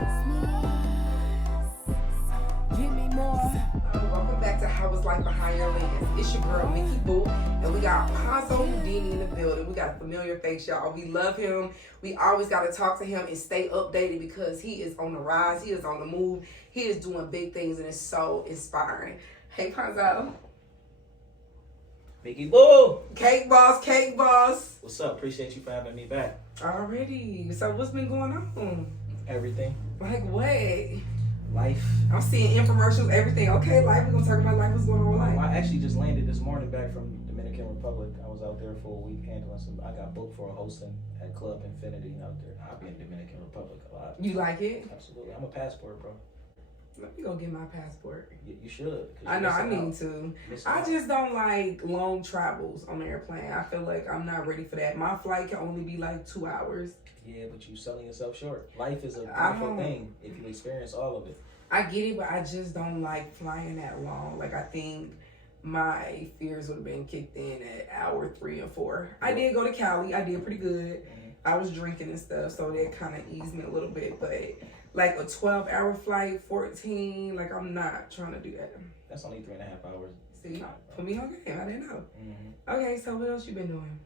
Give me more. Welcome back to How It's Life Behind Your Lens. It's your girl, Mickey Boo, and we got Ponzo Houdini in the building. We got a familiar face, y'all. We love him. We always got to talk to him and stay updated because he is on the rise. He is on the move. He is doing big things, and it's so inspiring. Hey, Ponzo. Mickey Boo! Cake boss, cake boss. What's up? Appreciate you for having me back. Already. So what's been going on? Everything. Like what? Life. I'm seeing infomercials, everything. Okay, life. We're going to talk about life. What's going on with life? I actually just landed this morning back from Dominican Republic. I was out there for a week handling some. I got booked for a hosting at Club Infinity out there. I'll be in Dominican Republic a lot. You like it? Absolutely. I'm a passport, bro. Let me go get my passport. You should. I know, I need to. I just don't like long travels on the airplane. I feel like I'm not ready for that. My flight can only be like 2 hours. Yeah, but you selling yourself short. Life is a beautiful thing if you experience all of it. I get it, but I just don't like flying that long. Like, I think my fears would have been kicked in at hour 3 and 4. I did go to Cali. I did pretty good. I was drinking and stuff, so that kind of eased me a little bit. But like a 12-hour flight, 14, like I'm not trying to do that. That's only 3.5 hours. See, put me on game. I didn't know. Okay, so what else you been doing?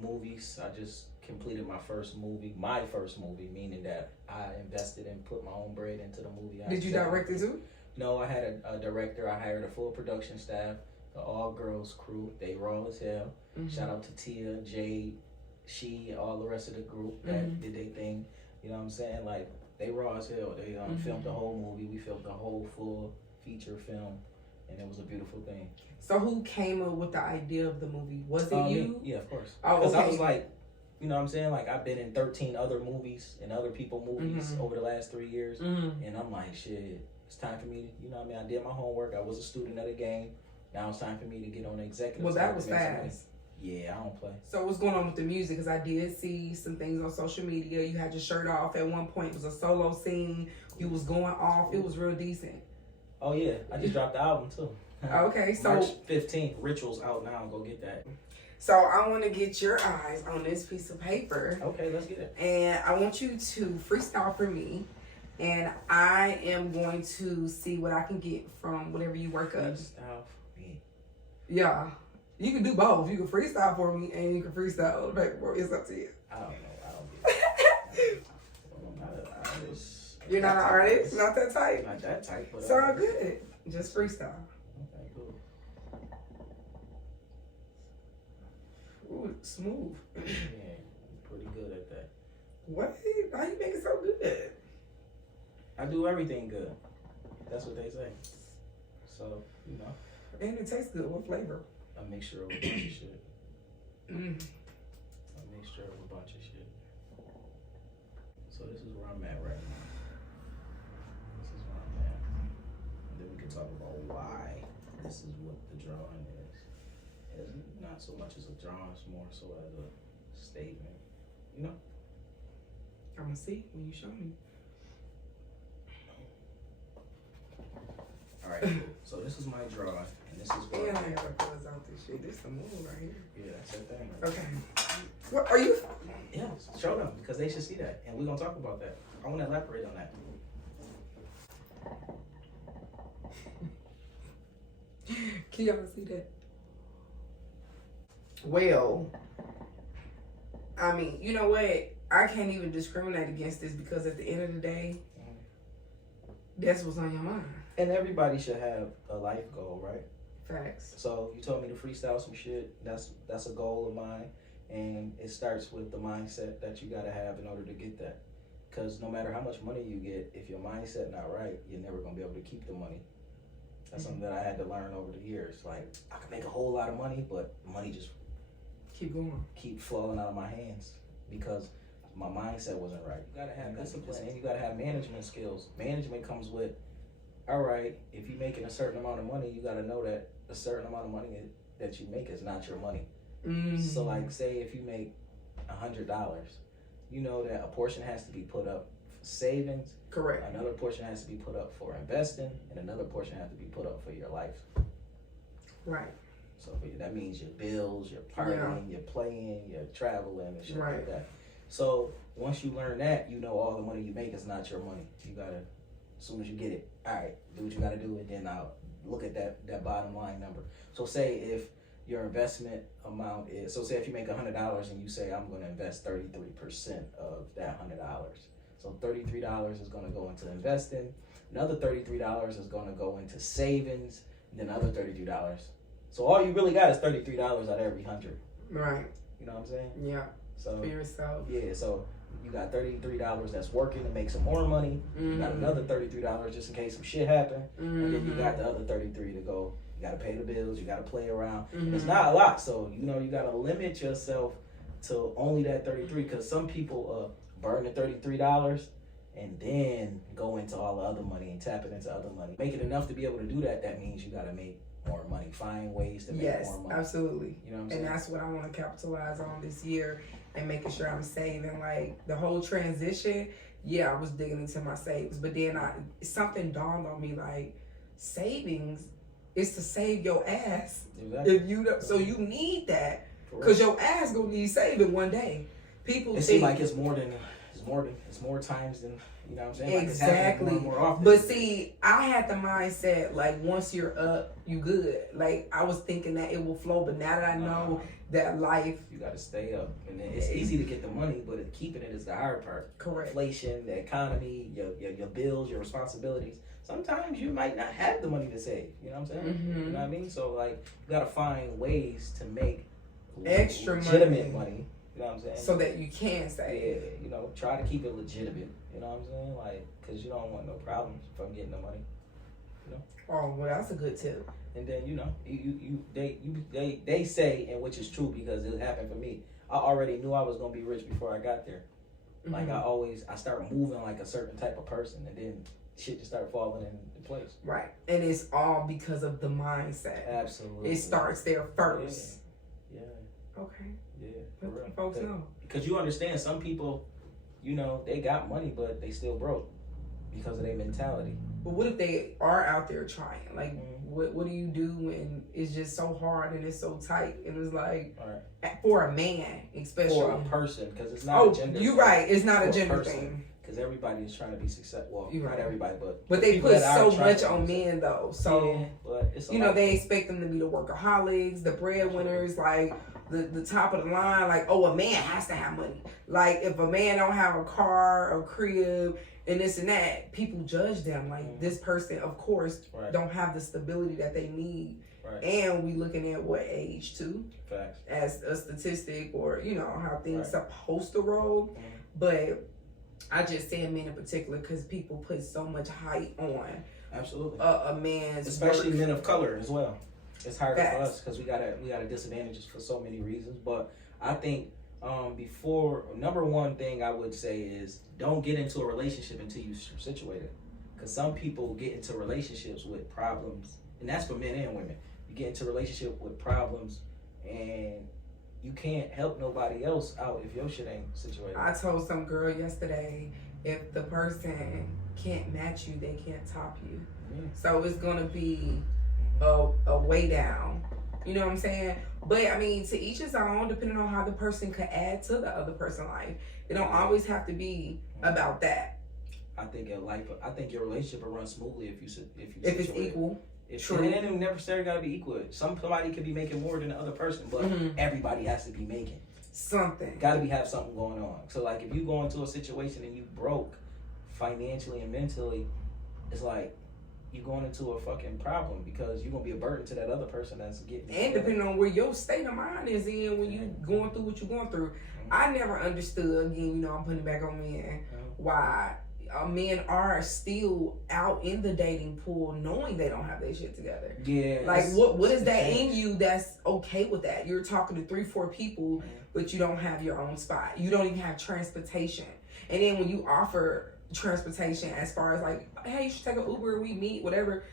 Movies. I just completed my first movie, meaning that I invested and put my own bread into the movie. Did you direct it too? No, I had a director. I hired a full production staff, the all-girls crew. They raw as hell. Shout out to Tia, Jade, all the rest of the group that did their thing. You know what I'm saying? Like, they raw as hell. They filmed the whole movie. We filmed the whole full feature film, and it was a beautiful thing. So who came up with the idea of the movie? Was it you? Me. Yeah, of course. Oh, because okay. I was like, you know what I'm saying? Like, I've been in 13 other movies and other people movies over the last 3 years. And I'm like, shit, it's time for me to, you know what I mean? I did my homework. I was a student at a game. Now it's time for me to get on the executive Well, side that was fast. Yeah, I don't play. So what's going on with the music? Because I did see some things on social media. You had your shirt off at one point. It was a solo scene. You was going off. It was real decent. Oh, yeah. I just dropped the album, too. Okay, so March 15th. Rituals out now. Go get that. So I want to get your eyes on this piece of paper. Okay, let's get it. And I want you to freestyle for me. And I am going to see what I can get from whatever you work up. Freestyle for me. Yeah. You can do both. You can freestyle for me and you can freestyle on the paper. It's up to you. I don't know. I don't get it. I'm not an artist. You're not an artist? Not that type? Not that type. But So good. Just freestyle. Okay, cool. Ooh, smooth. Yeah, I'm pretty good at that. What? How you make it so good? I do everything good. That's what they say. So, you know. And it tastes good. What flavor? A mixture of a bunch of shit. A mixture of a bunch of shit. So this is where I'm at right now. This is where I'm at. And then we can talk about why this is what the drawing is. It's not so much as a drawing, it's more so as a statement. You know? I'm gonna see when you show me. Alright, cool. So this is my drawing, and this is where And I gotta close out this shit. This the move right here. Yeah, that's that thing right Okay. What are you? Yeah, show them, because they should see that. And we're going to talk about that. I want to elaborate on that. Can y'all see that? Well, I mean, you know what? I can't even discriminate against this because at the end of the day, that's what's on your mind. And everybody should have a life goal, right? Facts. So you told me to freestyle some shit. That's a goal of mine. And it starts with the mindset that you got to have in order to get that. Because no matter how much money you get, if your mindset not right, you're never going to be able to keep the money. That's something that I had to learn over the years. Like, I can make a whole lot of money, but money just keep flowing out of my hands because my mindset wasn't right. You gotta have discipline and you gotta have management skills. Management comes with, all right, if you're making a certain amount of money, you gotta know that a certain amount of money that you make is not your money. So like, say if you make $100, you know that a portion has to be put up for savings. Correct. Another portion has to be put up for investing, and another portion has to be put up for your life. Right. So that means your bills, your partying, your playing, your traveling, and shit like that. So once you learn that, you know all the money you make is not your money. You gotta, as soon as you get it, all right, do what you gotta do, and then I'll look at that bottom line number. So say if your investment amount is, so say if you make $100 and you say I'm gonna invest 33% of that $100. So $33 is gonna go into investing, another $33 is gonna go into savings, and then another $33. So all you really got is $33 out of every 100. Right. You know what I'm saying? Yeah. So for yourself. Yeah, so you got $33 that's working to make some more money. You got another $33 just in case some shit happen. And then you got the other 33 to go. You gotta pay the bills, you gotta play around. And it's not a lot, so you know you gotta limit yourself to only that 33, because some people burn the $33 and then go into all the other money and tap it into other money. Make it enough to be able to do that, that means you gotta make more money. Find ways to make more money. Yes, absolutely. You know what I'm saying? And that's what I want to capitalize on this year, and making sure I'm saving. Like the whole transition, I was digging into my savings, but then something dawned on me, like savings is to save your ass. Exactly. If you so you need that, because your ass gonna need saving one day. People it seems like it's more times than, you know what I'm saying? Exactly. Like more often. But see, I had the mindset like once you're up, you good. Like I was thinking that it will flow, but now that I know that life, you got to stay up, and then it's easy to get the money, but keeping it is the hard part. Correct. Inflation, the economy, your bills, your responsibilities. Sometimes you might not have the money to save. You know what I'm saying? You know what I mean? So like you got to find ways to make extra legitimate money. You know what I'm saying? So that you can save. Yeah, you know, try to keep it legitimate. You know what I'm saying? Like, because you don't want no problems from getting the money. You know? Oh, well, that's a good tip. And then, you know, they say, and which is true because it happened for me, I already knew I was going to be rich before I got there. Like, I started moving like a certain type of person, and then shit just started falling into place. Right. And it's all because of the mindset. Absolutely. It starts there first. Yeah. Okay. Yeah. Let folks know. Because you understand, some people, you know, they got money, but they still broke because of their mentality. But what if they are out there trying? Like, what do you do when it's just so hard and it's so tight? And it's like, for a man, especially. For a person, because it's not a gender thing. You're right. It's not a gender thing. Because everybody is trying to be successful. Well, not everybody, but they put so much on men, though. So, yeah, but it's they expect them to be the workaholics, the breadwinners, like the top of the line. Like, a man has to have money. Like, if a man don't have a car, a crib, and this and that, people judge them. Like, this person, of course, don't have the stability that they need. Right. And we looking at what age, too. Facts. As a statistic, or, how things supposed to roll. But I just say men in particular because people put so much height on a man's especially work. Men of color as well. It's harder for us because we got a disadvantages for so many reasons. But I think number one thing I would say is don't get into a relationship until you're situated, because some people get into relationships with problems, and that's for men and women. You get into a relationship with problems and you can't help nobody else out if your shit ain't situated. I told some girl yesterday, if the person can't match you, they can't top you. So it's gonna be a way down. You know what I'm saying? But I mean, to each his own, depending on how the person could add to the other person's life. It don't always have to be about that. I think your relationship will run smoothly if it's equal. True. And it don't necessarily gotta be equal. Somebody could be making more than the other person, but everybody has to be making something. Have something going on. So like if you go into a situation and you broke financially and mentally, it's like you're going into a fucking problem because you're gonna be a burden to that other person that's getting. And depending on where your state of mind is in when you going through what you're going through, I never understood. Again, I'm putting it back on men. Why? Men are still out in the dating pool knowing they don't have their shit together. Yeah. Like, what is that in you that's okay with that? You're talking to 3-4 people, but you don't have your own spot. You don't even have transportation. And then when you offer transportation as far as like, hey, you should take an Uber, we meet, whatever,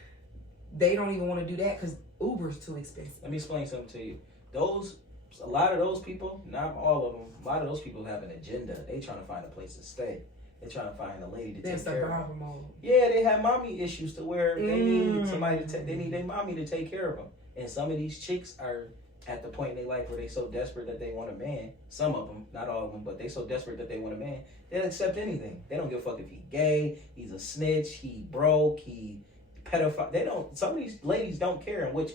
they don't even want to do that because Uber's too expensive. Let me explain something to you. A lot of those people, not all of them, a lot of those people have an agenda. They trying to find a place to stay. They're trying to find a lady to take care of them. Yeah, they have mommy issues to where they need somebody to they need their mommy to take care of them. And some of these chicks are at the point in their life where they so desperate that they want a man. Some of them, not all of them, but they so desperate that they want a man. They'll accept anything. They don't give a fuck if he gay, he's a snitch, he broke, he pedophile. They don't. Some of these ladies don't care. And which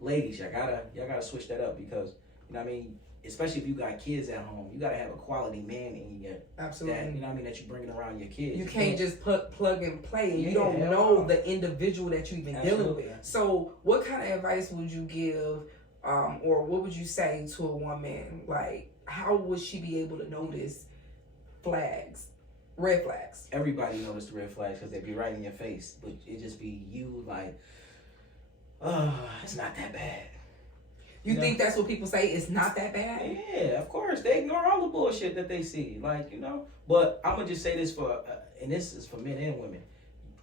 ladies, y'all gotta switch that up, because you know what I mean. Especially if you got kids at home, you gotta have a quality man in you. Absolutely. That, you know what I mean, that you bringing around your kids. You can't just plug and play, and you don't know the individual that you even dealing with. So, what kind of advice would you give, or what would you say to a woman? Like, how would she be able to notice red flags? Everybody notice the red flags because they be right in your face, but it just be you like, it's not that bad. You think that's what people say? It's not that bad? Yeah, of course. They ignore all the bullshit that they see. Like, you know. But I'm going to just say this and this is for men and women.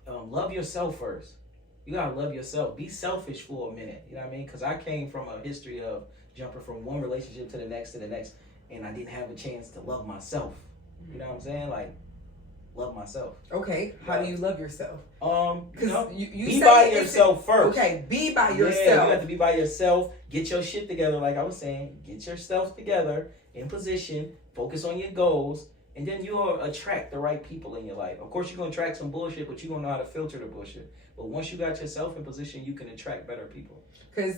Love yourself first. You got to love yourself. Be selfish for a minute. You know what I mean? Because I came from a history of jumping from one relationship to the next, and I didn't have a chance to love myself. You know what I'm saying? Like, love myself. Okay, how do you love yourself? Because you be by yourself first. Okay, be by yourself. Yeah, you have to be by yourself. Get your shit together, like I was saying. Get yourself together, in position, focus on your goals, and then you'll attract the right people in your life. Of course, you're going to attract some bullshit, but you're going to know how to filter the bullshit. But once you got yourself in position, you can attract better people. Because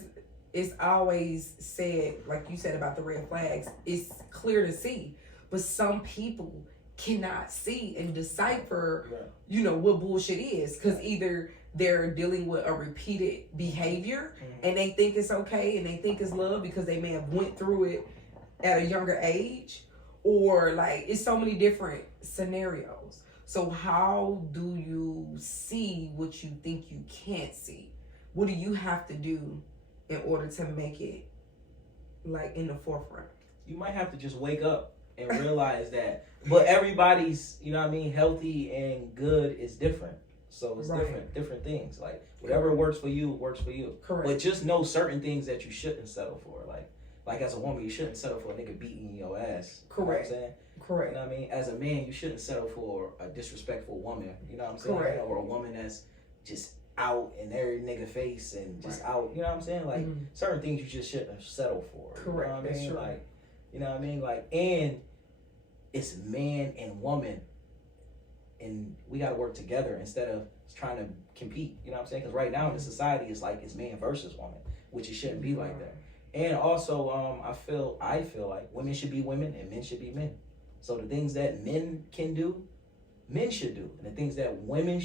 it's always said, like you said about the red flags, it's clear to see. But some people cannot see and decipher, you know, what bullshit is, because either they're dealing with a repeated behavior and they think it's okay and they think it's love because they may have went through it at a younger age, or like it's so many different scenarios. So how do you see what you think you can't see? What do you have to do in order to make it like in the forefront? You might have to just wake up and realize that. But everybody's, you know what I mean, healthy and good is different. So it's different things. Like whatever works for you, works for you. Correct. But just know certain things that you shouldn't settle for. Like as a woman, you shouldn't settle for a nigga beating your ass. Correct. You know what I'm saying? Correct. You know what I mean? As a man, you shouldn't settle for a disrespectful woman. You know what I'm saying? Correct. Or a woman that's just out in every nigga face and just out. You know what I'm saying? Like certain things you just shouldn't settle for. Correct. You know what I mean? That's true. Like, you know what I mean? Like, and it's man and woman, and we got to work together instead of trying to compete. You know what I'm saying? Because right now in the society, it's like it's man versus woman, which it shouldn't be like that. And also, I feel like women should be women and men should be men. So the things that men can do, men should do, and the things that women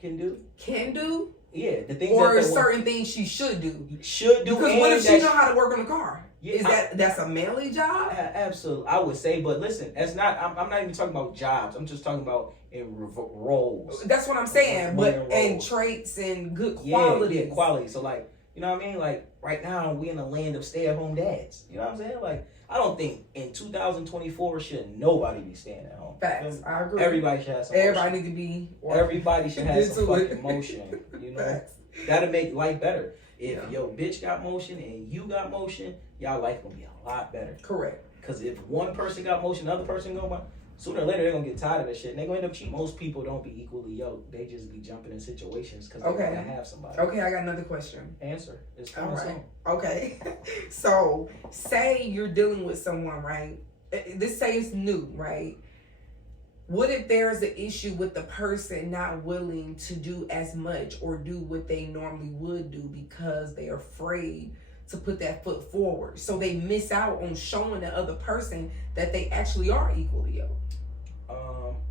can do. Yeah, the things or certain things she should do. Should do. Because what if she know how to work on a car? Yeah, that's a manly job? Absolutely, I would say. But listen, that's not. I'm not even talking about jobs. I'm just talking about in roles. That's what I'm saying. But and traits and good quality. Yeah, quality. So like, you know what I mean? Like right now we in a land of stay-at-home dads. You know what I'm saying? Like I don't think in 2024 should nobody be staying at home. Facts. I agree. Everybody should have some. Everybody need to be. Everybody should have some fucking motion. You know, Facts. That'll make life better. If your bitch got motion and you got motion, y'all life gonna be a lot better. Correct. Because if one person got motion, the other person gonna, sooner or later they're gonna get tired of that shit and they're gonna end up cheating. Most people don't be equally yoked. They just be jumping in situations because they wanna have somebody. Okay, I got another question. Answer. It's all right. Okay. So say you're dealing with someone, right? This say it's new, right? What if there's an issue with the person not willing to do as much or do what they normally would do because they're afraid to put that foot forward? So they miss out on showing the other person that they actually are equally yoked.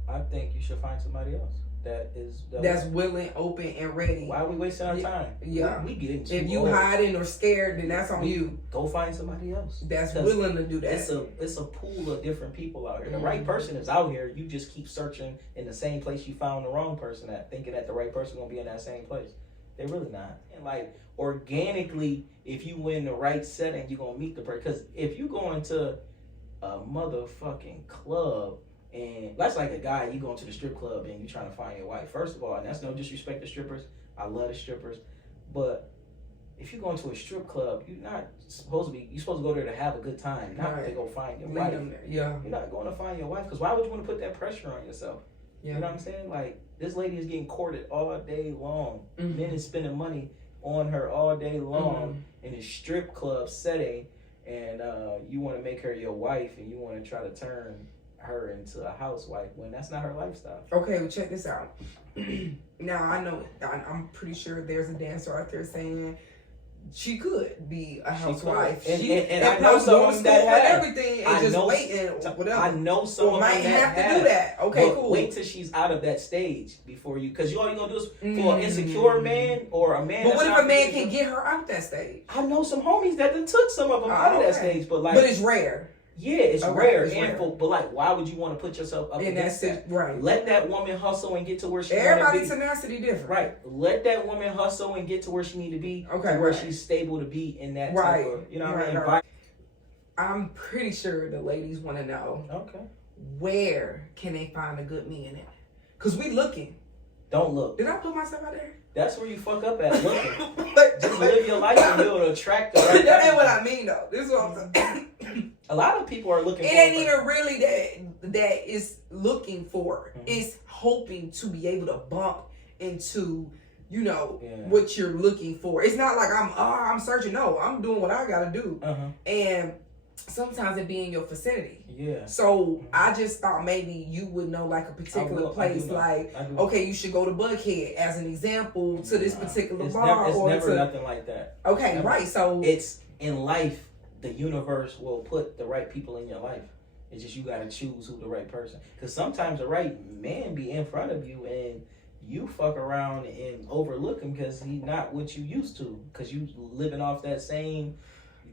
I think you should find somebody else that's willing, open, and ready. Why are we wasting our time? Yeah. We get into if you hiding or scared, then that's on you. Go find somebody else that's willing to do that. It's a pool of different people out here. The right person is out here. You just keep searching in the same place you found the wrong person at, thinking that the right person gonna be in that same place. They're really not. And like organically, if you in the right setting, you're gonna meet the person. Because if you go into a motherfucking club, and that's like a guy, you going to the strip club and you trying to find your wife. First of all, and that's no disrespect to strippers. I love the strippers. But if you go into a strip club, you're supposed to go there to have a good time, not to go find your wife. Yeah. You're not going to find your wife, because why would you want to put that pressure on yourself? Yeah. You know what I'm saying? Like, this lady is getting courted all day long. Men is spending money on her all day long in a strip club setting, and you want to make her your wife, and you want to try to turn her into a housewife when that's not her lifestyle. Okay, well, check this out. Now, I know, I'm pretty sure there's a dancer out there saying she could be a housewife. And I know some of them that have everything and just waiting, whatever. I know some of them might that have to do that. Okay, cool. Wait till she's out of that stage before you, because all you're gonna do is for an insecure man or a man. But what if a man can get her out that stage? I know some homies that done took some of them out of that stage, but it's rare. Yeah, it's rare. It's rare. But like, why would you want to put yourself up against that? Right. Let that woman hustle and get to where she need to be. Everybody's tenacity different. Right. Let that woman hustle and get to where she need to be. Okay. To where she's stable to be in that type of, you know what I mean? Right. I'm pretty sure the ladies want to know. Okay. Where can they find a good man at? Because we looking. Don't look. Did I put myself out there? That's where you fuck up at looking. Just live your life and you'll attract the right That ain't what I mean though. This is what I'm saying. A lot of people are looking it for ain't even really that is looking for. It's hoping to be able to bump into, you know, what you're looking for. It's not like I'm searching. No, I'm doing what I gotta do. And sometimes it be in your vicinity. Yeah. So I just thought maybe you would know like a particular place, like okay, you should go to Buckhead as an example to this particular bar. It's never nothing like that. Okay, never. Right. So it's in life. The universe will put the right people in your life. It's just you got to choose who the right person. Because sometimes the right man be in front of you and you fuck around and overlook him because he not what you used to. Because you living off that same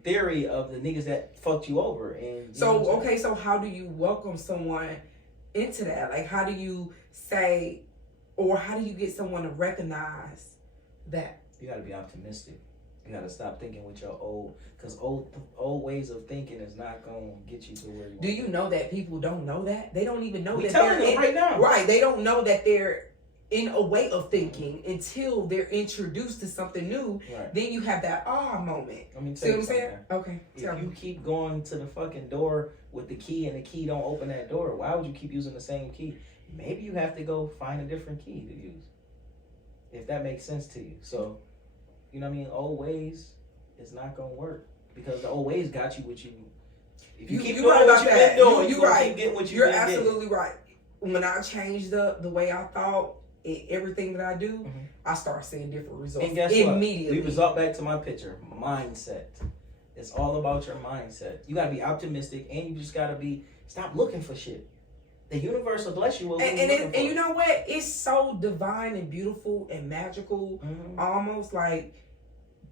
theory of the niggas that fucked you over. And so okay, so how do you welcome someone into that? Like how do you say, or how do you get someone to recognize that? You got to be optimistic. You gotta stop thinking with your because old ways of thinking is not gonna get you to where you. Do you know that people don't know that? They don't even know that they're in right now. Right, they don't know that they're in a way of thinking until they're introduced to something new. Right. Then you have that moment. I mean, see what I'm saying? Okay. If you keep going to the fucking door with the key and the key don't open that door, why would you keep using the same key? Maybe you have to go find a different key to use. If that makes sense to you, so. You know what I mean? Old ways is not gonna work because the old ways got you what you. If you keep doing what you've been doing, you're right. Keep getting what you're absolutely right. When I changed the way I thought, everything that I do, I start seeing different results. And guess immediately. What? We result back to my picture. Mindset. It's all about your mindset. You gotta be optimistic, and you just gotta stop looking for shit. The universe will bless you. And you know what? It's so divine and beautiful and magical, almost like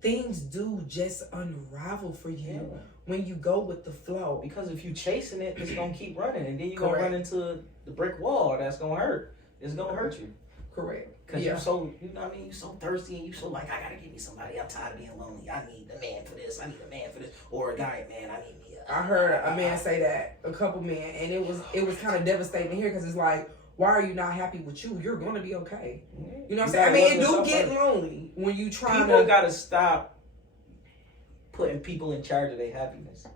things do just unravel for you when you go with the flow. Because if you chasing it, it's gonna keep running, and then you're gonna run into the brick wall. That's gonna hurt. It's gonna hurt you. Correct. Because you're so, you know what I mean? You're so thirsty and you're so like, I gotta give me somebody. I'm tired of being lonely. I need a man for this. I need a man for this. Or a guy, man, I need me. I heard a man say that, a couple men, and it was kind of devastating to hear because it's like, why are you not happy with you? You're gonna be okay. You know what I'm saying? I mean, it do get lonely when you try to. People gotta stop putting people in charge of their happiness.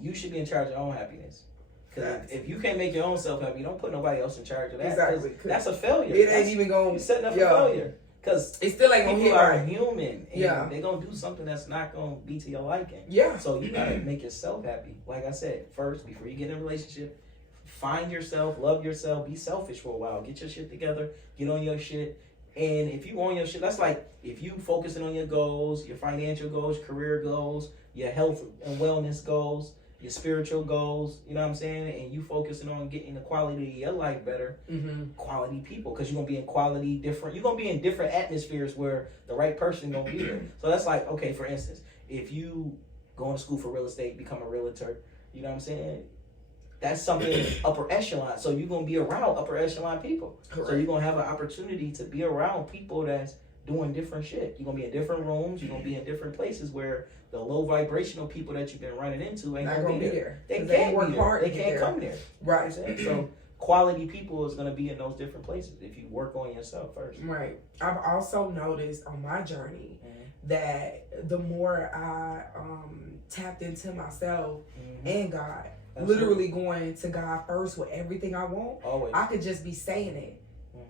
You should be in charge of your own happiness. Because if you can't make your own self happy, don't put nobody else in charge of that. Exactly. That's a failure. It ain't even going. You're setting up for failure. Because it still ain't gonna hit people are right. human. And they're gonna do something that's not gonna be to your liking. Yeah. So you gotta make yourself happy. Like I said, first, before you get in a relationship, find yourself, love yourself, be selfish for a while. Get your shit together, get on your shit. And if you on your shit, that's like if you focusing on your goals, your financial goals, career goals, your health and wellness goals, your spiritual goals, you know what I'm saying? And you focusing on getting the quality of your life better, quality people, because you're going to be in quality different, you're going to be in different atmospheres where the right person going to be there. So that's like, okay, for instance, if you go to school for real estate, become a realtor, you know what I'm saying? That's something upper echelon. So you're going to be around upper echelon people. Correct. So you're going to have an opportunity to be around people that's doing different shit. You're going to be in different rooms. You're going to be in different places where the low vibrational people that you've been running into ain't going to be there. They can't work hard. They can't come there. Right. So quality people is going to be in those different places if you work on yourself first. Right. I've also noticed on my journey that the more I tapped into myself and God, literally going to God first with everything I want, I could just be saying it.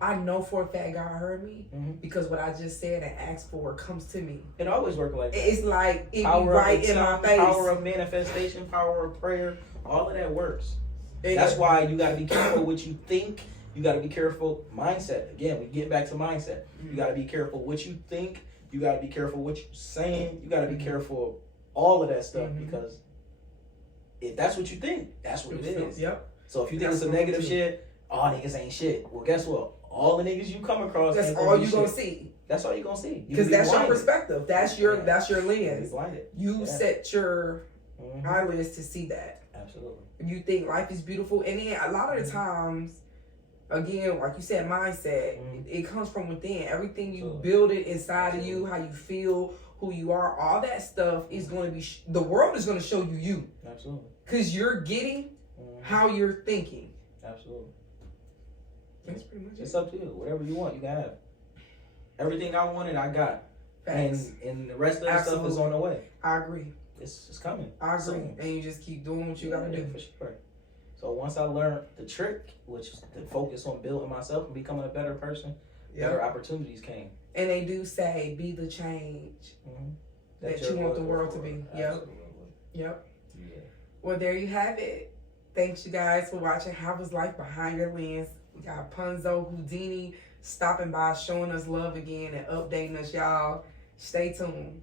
I know for a fact God heard me because what I just said and asked for comes to me. It always works like that. It's like it be Power right of in my tongue, face. power of manifestation, power of prayer, all of that works. That's why you got to be careful what you think. You got to be careful. Mindset. Again, we get back to mindset. You got to be careful what you think. You got to be careful what you're saying. You got to be careful of all of that stuff because if that's what you think, that's what it is. Yep. So if you think it's a negative shit, all niggas ain't shit. Well, guess what? All the niggas you come across, that's all you gonna see. That's all you gonna see. Because that's your perspective. That's your lens. You set your eyelids to see that. Absolutely. You think life is beautiful, and then a lot of the times, again, like you said, mindset. It comes from within. Everything you build it inside of you, how you feel, who you are, all that stuff is going to be. The world is going to show you you. Absolutely. Because you're getting how you're thinking. Absolutely. That's pretty much it. It's up to you. Whatever you want, you can have. Everything I wanted, I got. Facts. And the rest of the stuff is on the way. I agree. It's coming. I agree. And you just keep doing what you got to do. For sure. So once I learned the trick, which is to focus on building myself and becoming a better person, better opportunities came. And they do say, be the change that you want the world to be. Yep. Yeah. Well, there you have it. Thanks, you guys, for watching How Was Life Behind Your Lens. We got Punzo Houdini stopping by, showing us love again and updating us, y'all. Stay tuned.